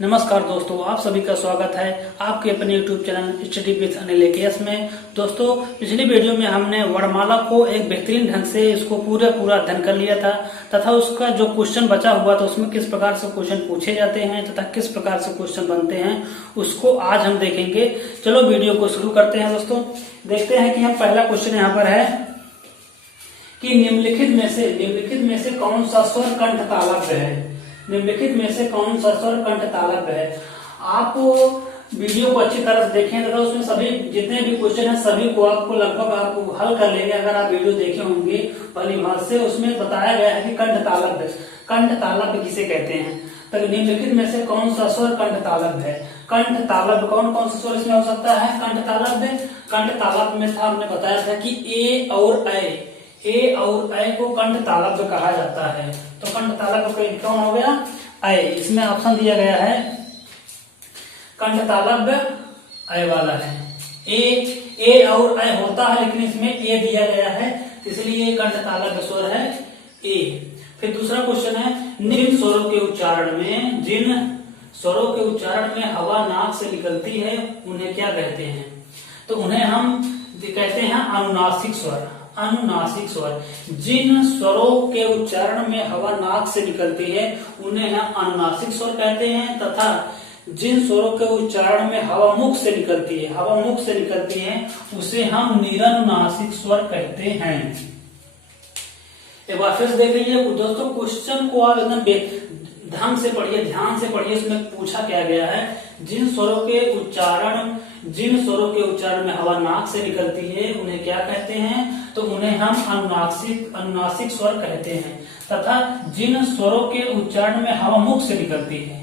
नमस्कार दोस्तों, आप सभी का स्वागत है आपके अपने YouTube channel study with Anil AKS में। दोस्तों, पिछली वीडियो में हमने वर्णमाला को एक बेहतरीन ढंग से इसको पूरा अध्ययन कर लिया था तथा उसका जो क्वेश्चन बचा हुआ था उसमें किस प्रकार से क्वेश्चन पूछे जाते हैं तथा किस प्रकार से क्वेश्चन बनते हैं उसको आज हम देखेंगे। चलो वीडियो को शुरू करते हैं। दोस्तों, देखते हैं कि हम पहला क्वेश्चन यहाँ पर है कि निम्नलिखित में से कौन सा स्वर कंठ तालव्य है। निम्नलिखित में से कौन सा स्वर कंठ तालव्य है। आप वीडियो को अच्छी तरह से देखें तथा उसमें सभी जितने भी क्वेश्चन हैं सभी को आपको लगभग आप हल कर लेंगे अगर आप वीडियो देखे होंगे पहली बार से। उसमें बताया गया है कि कंठ तालव्य किसे कहते हैं। तो निम्नलिखित में से कौन सा स्वर कंठ तालव्य है। कंठ तालव्य कौन कौन सा स्वर इसमें हो सकता है। कंठ तालव्य में था हमने बताया था कि ए और ऐ को कंठ तालव्य कहा जाता है। तो कंठ तालव्य कौन हो गया, ऐ। इसमें ऑप्शन दिया गया है कंठ तालव्य ऐ वाला है। ए और ऐ होता है लेकिन इसमें ए दिया गया है इसलिए कंठ तालव्य स्वर है ए। फिर दूसरा क्वेश्चन है जिन स्वरों के उच्चारण में हवा नाक से निकलती है उन्हें क्या कहते हैं। तो उन्हें हम कहते हैं अनुनासिक स्वर। जिन स्वरों के उच्चारण में हवा नाक से निकलती है उन्हें हम अनुनासिक स्वर कहते हैं तथा जिन स्वरों के उच्चारण में हवा मुख से निकलती है उसे हम निरनुनासिक स्वर कहते हैं। एक बार फिर देख लीजिए दोस्तों, क्वेश्चन को आप एकदम ध्यान से पढ़िए। इसमें पूछा क्या गया है, जिन स्वरों के उच्चारण में हवा नाक से निकलती है उन्हें क्या कहते हैं। तो उन्हें हम अनुनासिक स्वर कहते हैं तथा जिन स्वरों के उच्चारण में हवा मुख से निकलती है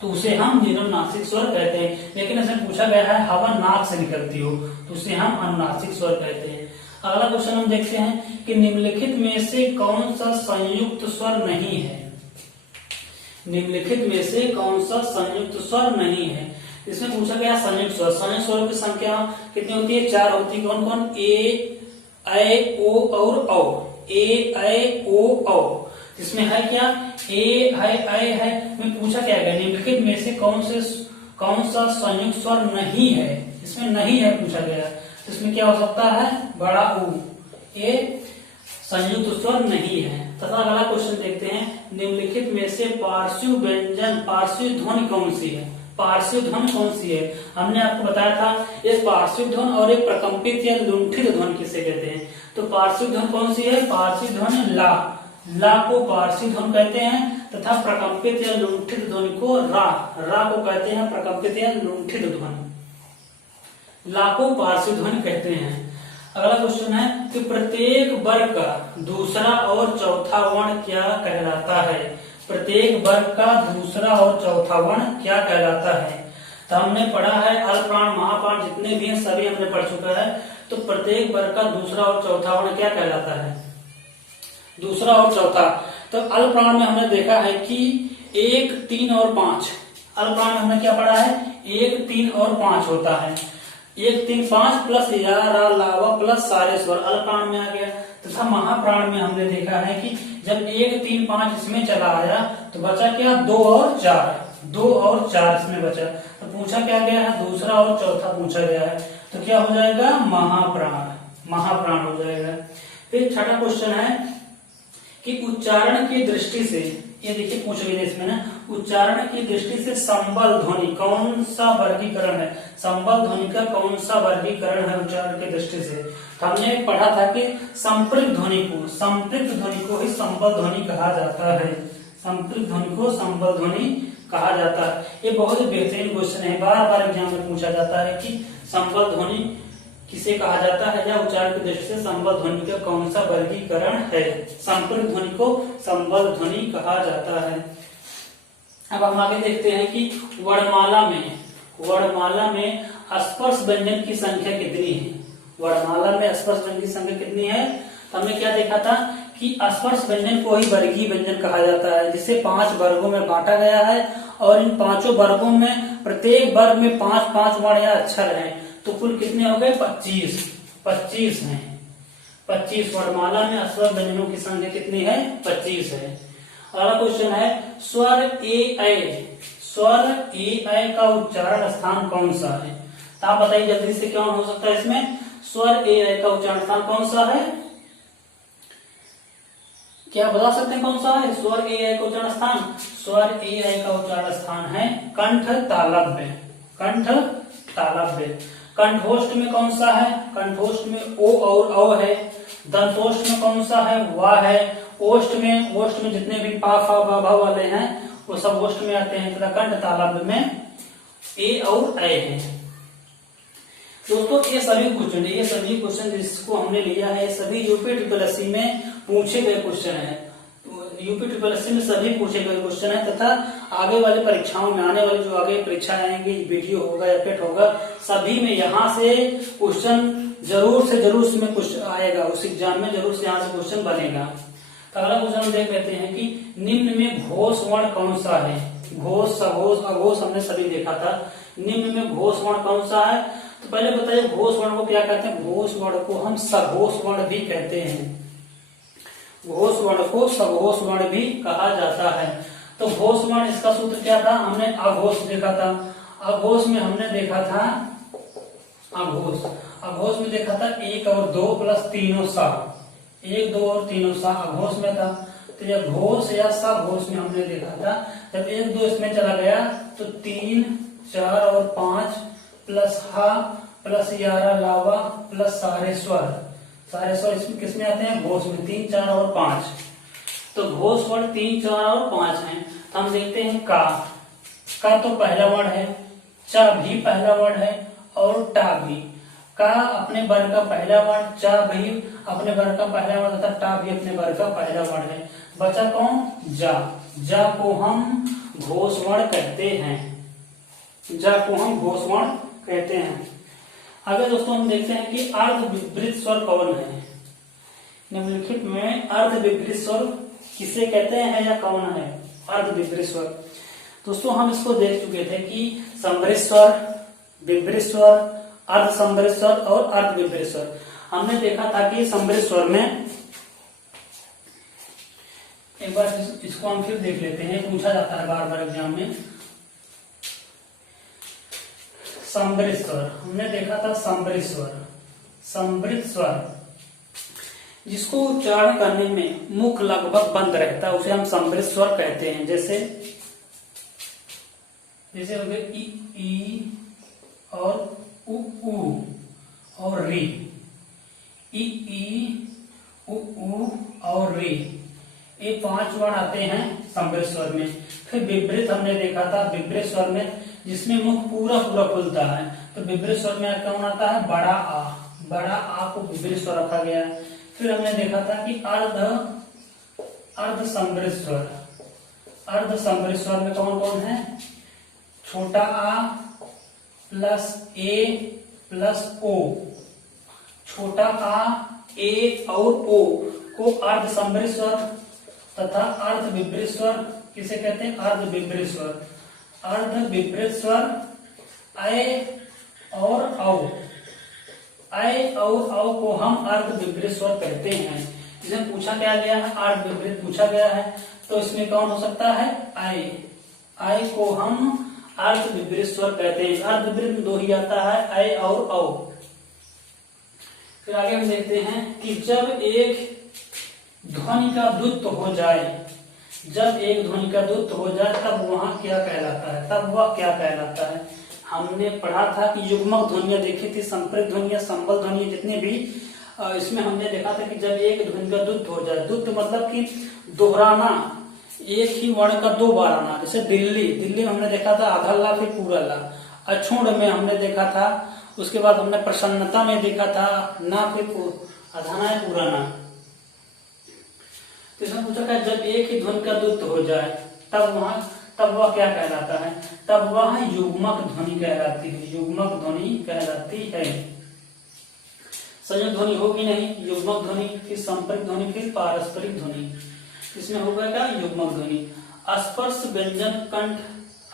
तो उसे हम निरनुनासिक स्वर कहते हैं। लेकिन इसमें पूछा गया है हवा नाक से निकलती हो तो उसे हम अनुनासिक स्वर कहते हैं। अगला क्वेश्चन हम देखते हैं कि निम्नलिखित में से कौन सा संयुक्त स्वर नहीं है। निम्नलिखित में से कौन सा संयुक्त स्वर नहीं है। इसमें पूछा गया संयुक्त स्वरों की संख्या कितनी होती है, 4 होती है। कौन कौन, ए ऐ ओ और औ। ए ऐ ओ औ। इसमें है क्या, ए है ऐ है। में पूछा क्या गया, निम्नलिखित में से कौन सा संयुक्त स्वर नहीं है। इसमें नहीं है पूछा गया। इसमें क्या हो सकता है, बड़ा ऊ। ये संयुक्त स्वर नहीं है। तथा अगला क्वेश्चन देखते हैं, निम्नलिखित में से पार्श्व ध्वनि कौन सी है। हमने आपको बताया था एक पार्श्व ध्वनि और एक प्रकंपित या लुंठित ध्वनि किसे कहते हैं। तो पार्श्व ध्वनि कौन सी है, पार्श्व ध्वनि ला को पार्श्व ध्वनि कहते हैं तथा प्रकंपित या लुंठित ध्वनि को रा को कहते हैं प्रकंपित या लुंठित ध्वनि। ला को पार्श्व ध्वनि कहते हैं। अगला क्वेश्चन है कि प्रत्येक वर्ग का दूसरा और चौथा वर्ण क्या कहलाता है। प्रत्येक वर्ग का दूसरा और चौथा वर्ण क्या कहलाता है। तो हमने पढ़ा है अल्पप्राण महाप्राण जितने भी हैं सभी हमने पढ़ चुका है। तो प्रत्येक वर्ग का दूसरा और चौथा वर्ण क्या कहलाता है, दूसरा और चौथा। तो अल्पप्राण में हमने देखा है कि 1, 3 और 5। अल्पप्राण में हमने क्या पढ़ा है, 1, 3 और 5 होता है। 1, 3, 5 प्लस या रा लावा प्लस सारे स्वर अल्पप्राण में आ गया। तथा महाप्राण में हमने देखा है कि जब 1, 3, 5 इसमें चला आया तो बचा क्या, 2 और 4 इसमें बचा। तो पूछा क्या गया है, दूसरा और चौथा पूछा गया है। तो क्या हो जाएगा, महाप्राण हो जाएगा। फिर छठा क्वेश्चन है कि उच्चारण की दृष्टि से, ये देखिए पूछ गया इसमें ना, उच्चारण की दृष्टि से संबल ध्वनि कौन सा वर्गीकरण है। संबल ध्वनि का कौन सा वर्गीकरण है उच्चारण की दृष्टि से। हमने पढ़ा था कि संपृक्त ध्वनि को ही संबल ध्वनि कहा जाता है। संपृक्त ध्वनि को संबल ध्वनि कहा जाता है। ये बहुत ही बेहतरीन क्वेश्चन है, बार बार एग्जाम में पूछा जाता है कि संबल ध्वनि किसे कहा जाता है या उच्चारण की दृष्टि से संबल ध्वनि का कौन सा वर्गीकरण है। संपृक्त ध्वनि को संबल ध्वनि कहा जाता है। अब हम आगे देखते हैं कि वर्णमाला में स्पर्श व्यंजन की संख्या कितनी है। वर्णमाला में स्पर्श व्यंजन की संख्या कितनी है। तो हमने क्या देखा था कि स्पर्श व्यंजन को ही वर्गीय व्यंजन कहा जाता है, जिसे 5 वर्गों में बांटा गया है और इन 5 वर्गों में प्रत्येक वर्ग में 5-5 वर्ण या अक्षर हैं। तो कुल कितने हो गए, 25 हैं। 25 वर्णमाला में स्वर व्यंजनों की संख्या कितनी है, 25 है। अगला क्वेश्चन है स्वर ए ऐ स्वर ए ऐ का उच्चारण स्थान कौन सा है? तो आप बताइए जल्दी से, क्या हो सकता है इसमें? स्वर ए ऐ का उच्चारण स्थान कौन सा है? क्या बता सकते हैं कौन सा है स्वर ए ऐ का उच्चारण स्थान? स्वर ए ऐ का उच्चारण स्थान है कंठ तालव्य। कंठ तालव्य। कंठोष्ठ में कौन सा है? कंठोष्ठ में ओ और औ है। दंतोष्ठ में कौन सा है? वा है। ओष्ठ में जितने भी पा फा बा भा वाले हैं वो सब ओष्ठ में आते हैं, तथा कंठ तालव्य में ए और ऐ है। दोस्तों ये सभी क्वेश्चन जिसको हमने लिया है, सभी यूपी ट्रिपल एससी में पूछे गए क्वेश्चन है। यूपी ट्रिपल एससी में सभी पूछे गए क्वेश्चन है, तथा आगे वाले परीक्षाओं में, आने वाली जो आगे परीक्षाएं आएंगी, वीडियो होगा या पेट होगा, सभी में यहाँ से क्वेश्चन जरूर से जरूर उसमें क्वेश्चन आएगा। उस एग्जाम में जरूर से यहाँ से क्वेश्चन बनेगा। तो अगला क्वेश्चन हम देख लेते हैं कि निम्न में घोष वर्ण कौन सा है? घोष, सघोष, अघोष हमने सभी देखा था। निम्न में घोष वर्ण कौन सा है? तो पहले बताइए घोष वर्ण को क्या कहते हैं? घोष वर्ण को हम सघोष वर्ण भी कहते हैं। घोष वर्ण को सघोष वर्ण भी कहा जाता है। तो घोष वर्ण, इसका सूत्र क्या था? हमने अघोष देखा था। अघोष में हमने देखा था अघोष में देखा था 1 और 2 प्लस तीनों सा। 1, 2 और तीनों सा अघोष में था। तो यह घोष या सघोष में हमने देखा था। जब 1, 2 इसमें चला गया तो 3, 4 और 5 प्लस हा प्लस 11 लावा प्लस सारे स्वर इसमें किसमें आते हैं? घोष में। 3, 4 और 5। तो घोष वर्ण 3, 4 और 5 हैं। तो हम देखते हैं का तो पहला वर्ण है, चा भी पहला वर्ण है और टा भी। का अपने वर्ग का पहला वर्ण, चा भी अपने वर्ग का पहला वर्ण तथा टा भी अपने वर्ग का पहला वर्ण है। बचा कौन? जा को हम घोष वर्ण कहते हैं। जा को हम घोष वर्ण कहते हैं। आगे दोस्तों हम देखते हैं कि अर्ध विपरीत स्वर कौन है? निम्नलिखित में अर्ध विपरीत स्वर किसे कहते हैं या कौन है अर्ध विपरीत स्वर? दोस्तों हम इसको देख चुके थे कि संवरित स्वर, विपरीत स्वर, अर्ध संवरित स्वर और अर्ध विपरीत स्वर। हमने देखा था कि संवरित स्वर में, एक बार इसको हम फिर देख लेते हैं, पूछा जाता है बार बार एग्जाम में। संवरित स्वर हमने देखा था। संवरित स्वर जिसको उच्चारण करने में मुख लगभग बंद रहता है उसे हम संवरित स्वर कहते हैं। जैसे हो गए ई और उ और री। ई उ और री, ये 5 वर्ण आते हैं संवरित स्वर में। फिर विपरीत हमने देखा था। विपरीत स्वर में जिसमें मुख पूरा खुलता है, तो विपरीत स्वर में कौन आता है? बड़ा आ को विपरीत स्वर रखा गया है। फिर हमने देखा था कि अर्ध संवरित स्वर में कौन कौन है? छोटा आ प्लस ए प्लस ओ। छोटा आ, ए और ओ को अर्ध संवरित स्वर तथा अर्ध विपरीत स्वर किसे कहते हैं? अर्ध विपरीत स्वर। अर्ध विपरीत स्वर ऐ और औ को हम अर्ध विपरीत स्वर कहते हैं। इसमें पूछा क्या गया है? अर्ध विपरीत पूछा गया है, तो इसमें कौन हो सकता है? ऐ को हम अर्ध विपरीत स्वर कहते हैं। अर्ध विपरीत में 2 ही आता है, ऐ और औ। फिर आगे हम देखते हैं कि जब एक ध्वनि का द्वुत्व हो जाए, तब वह क्या कहलाता है? हमने पढ़ा था कि युग्मक ध्वनियां देखी थी, संप्रेत ध्वनियां, संबल ध्वनियां, जितने भी इसमें हमने देखा था कि जब एक ध्वनि का द्वुत्व हो जाए, द्वुत्व मतलब कि दोहराना, एक ही वर्ण का 2 बार आना। जैसे दिल्ली में हमने देखा था आधा ला फिर पूरा ला। अछूण में हमने देखा था, उसके बाद हमने प्रसन्नता में देखा था ना फिर आधा ना पूरा ना। तो इसमें पूछा था जब एक ही ध्वनि का द्वुत्व हो जाए तब वह क्या कहलाता है? तब वह युग्मक ध्वनि कहलाती है। संयुक्त ध्वनि होगी नहीं, युग्मक ध्वनि, फिर संपर्क ध्वनि, फिर पारस्परिक ध्वनि। इसमें होगा क्या? युग्मक ध्वनि। स्पर्श व्यंजन कंठ।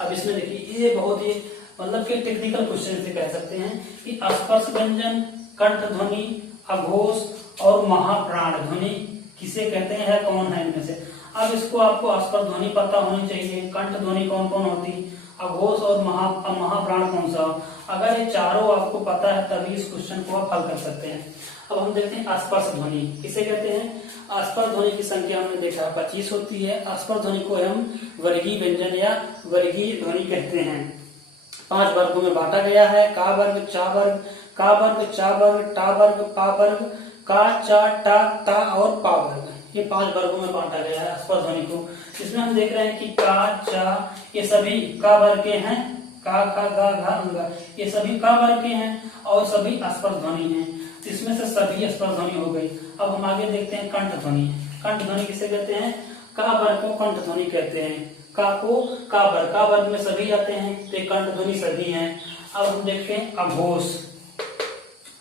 अब इसमें देखिए ये बहुत ही मतलब कि टेक्निकल क्वेश्चन से कह सकते हैं कि स्पर्श व्यंजन, कंठ ध्वनि, अघोष और महाप्राण ध्वनि किसे कहते हैं? कौन है इनमें से? अब इसको आपको अस्पर ध्वनि पता होनी चाहिए। कंठ ध्वनि कौन कौन होती, अघोष और महाप्राण कौन सा। अगर ये चारों आपको पता है तभी इस क्वेश्चन को आप हल कर सकते हैं। अब हम देखते हैं अस्पर्श ध्वनि किसे कहते हैं। अस्पर्श ध्वनि की संख्या हमने देखा 25 होती है। अस्पर्श ध्वनि को हम वर्गीय व्यंजन या वर्गीय ध्वनि कहते हैं। 5 वर्गों में बांटा गया है, का वर्ग, चा वर्ग, का वर्ग, चा वर्ग, टा वर्ग, पा वर्ग, का, चा, टा, ता और पा वर्ग। ये 5 वर्गों में बांटा गया है अस्पर्श ध्वनि को। इसमें हम देख रहे हैं कि का, चा ये सभी का वर्ग के हैं, का, खा, गा, घा, अंगा ये सभी का वर्ग के हैं और सभी अस्पर्श ध्वनि हैं। इसमें से सभी स्पर्श ध्वनि हो गई। अब हम आगे देखते हैं कंठ ध्वनि। कंठ ध्वनि किसे कहते हैं, का वर्ग को कंठ ध्वनि कहते हैं। का को का वर्ग में सभी आते हैं तो कंठ ध्वनि सभी हैं। अब हम देखते हैं अघोष।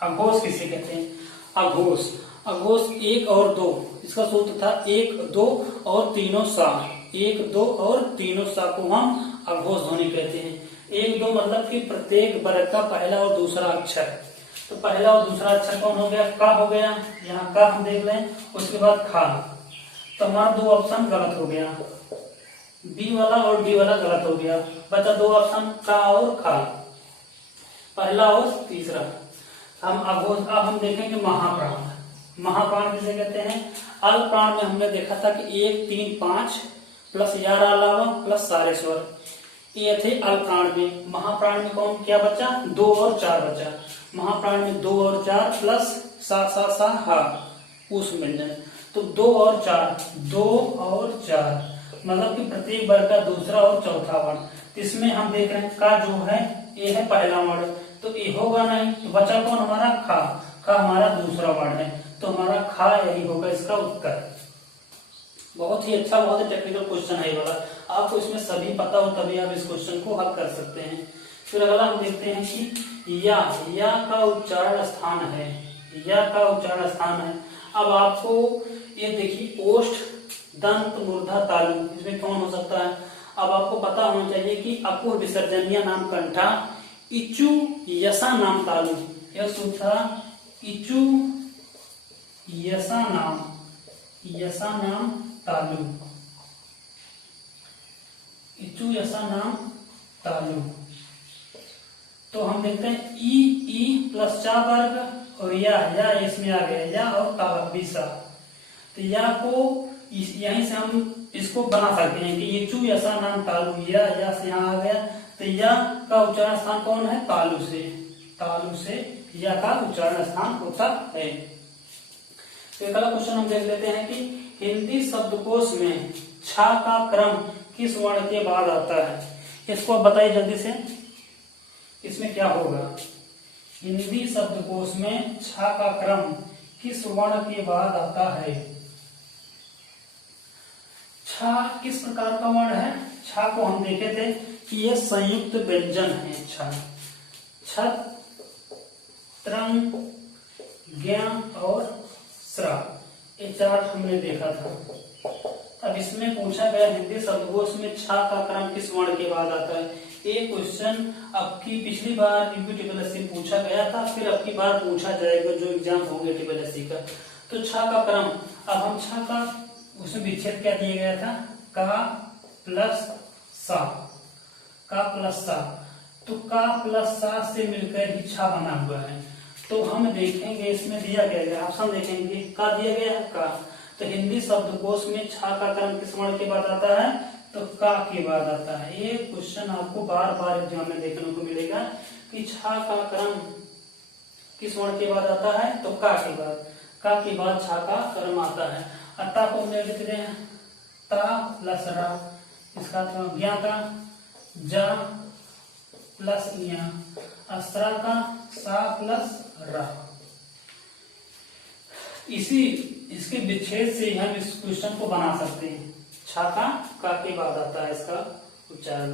अघोष किसे कहते हैं, अघोष, अघोष 1 और 2, इसका सूत्र था 1, 2 और तीनों सा। 1, 2 और तीनों सा को हम अघोष ध्वनि कहते हैं। 1, 2 मतलब कि प्रत्येक वर्ग का पहला और दूसरा अक्षर। तो पहला और दूसरा अक्षर कौन हो गया, का हो गया, यहाँ का हम देख लें। उसके बाद खा, तो हमारा 2 ऑप्शन गलत हो गया, बी वाला और डी वाला गलत हो गया। बचा 2 ऑप्शन, का और खा, पहला और तीसरा। हम अब हम देखेंगे महाप्राण। महाप्राण किसे कहते हैं, अल्प प्राण में हमने देखा था कि 1, 3, 5 प्लस या अलावा प्लस सारे स्वर, ये थे अल्प प्राण में। महाप्राण में कौन क्या बचा, 2 और 4 बचा। महाप्राण में 2 और 4 प्लस सा सा सा हा उस व्यंजन। तो 2 और 4, 2 और 4 मतलब कि प्रत्येक वर्ग का दूसरा और चौथा वर्ण। इसमें हम देख रहे हैं का जो है ये है पहला वर्ण, तो ये होगा नहीं, तो बचा कौन हमारा खा। खा हमारा दूसरा वर्ण है, तो हमारा खा यही होगा इसका उत्तर। बहुत ही अच्छा, बहुत ही टेक्निकल क्वेश्चन है ये वाला। आपको इसमें सभी पता हो तभी आप इस क्वेश्चन को हल कर सकते हैं। फिर अगला हम देखते हैं कि या का उच्चारण स्थान है, या का उच्चारण स्थान है। अब आपको ये देखिए ओष्ठ, दंत, मूर्धा, तालु, इसमें कौन हो सकता है। अब आपको पता होना चाहिए कि अपूर्व विसर्जनीय नाम कंठा, इचु यसा नाम तालु। यह सूत्र था इचु यसा नाम तालु, इचु यसा नाम तालु। तो हम देखते हैं ई प्लस चा वर्ग और या इसमें आ गया, या और का बीसा। तो या को यहीं से हम इसको बना सकते हैं कि ये चू ऐसा नाम तालु, या से यहाँ आ गया। तो या का उच्चारण स्थान कौन है, तालु से या का उच्चारण स्थान होता है। तो अगला क्वेश्चन हम देख लेते हैं कि हिंदी शब्दकोश में छा का क्रम किस वर्ण के बाद आता है। इसको आप बताइए जल्दी से, इसमें क्या होगा। हिंदी शब्दकोश में छा का क्रम किस वर्ण के बाद आता है। छा किस प्रकार का वर्ण है। छा को हम देखे थे कि ये संयुक्त व्यंजन है। छा, छत, त्रंग, ज्ञान और स्रा, ये 4 हमने देखा था। अब इसमें पूछा गया हिंदी शब्दकोश में छा का क्रम किस वर्ण के बाद आता है। ये क्वेश्चन अब की पिछली बार यूपीटीपीएससी में पूछा गया था, फिर अब की बार पूछा जाएगा जो एग्जाम होंगे टीपीएससी का। तो छा का क्रम, अब हम छा का उसमें विच्छेद क्या दिया गया था, का प्लस सा, का प्लस सा। तो का प्लस सा से मिलकर ही छा बना हुआ है। तो हम देखेंगे इसमें दिया गया ऑप्शन देखेंगे, का दिया गया है का। तो हिंदी शब्दकोश में छा का क्रम किस वर्ण के बाद आता है, तो का के बाद आता है। ये क्वेश्चन आपको बार बार एग्जाम में देखने को मिलेगा कि छा का क्रम किस वर्ण के बाद आता है, तो का के बाद। का के बाद छा का क्रम आता है। अता को हम लिख देते हैं ता प्लस रा, इसका ज्ञा का जा प्लस इया, अस्त्रा का सा प्लस रा। इसके विच्छेद से हम इस क्वेश्चन को बना सकते हैं। छा का के बाद आता है इसका उच्चारण।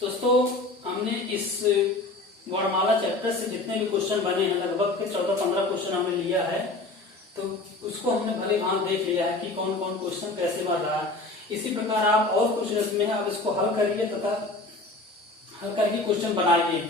दोस्तों हमने इस वर्णमाला चैप्टर से जितने भी क्वेश्चन बने हैं, लगभग के 14-15 क्वेश्चन हमने लिया है। तो उसको हमने भली भांति देख लिया है कि कौन कौन क्वेश्चन कैसे बन रहा है। इसी प्रकार आप और क्वेश्चन इसमें आप इसको हल करिए तथा हल करके क्वेश्चन बनाइए।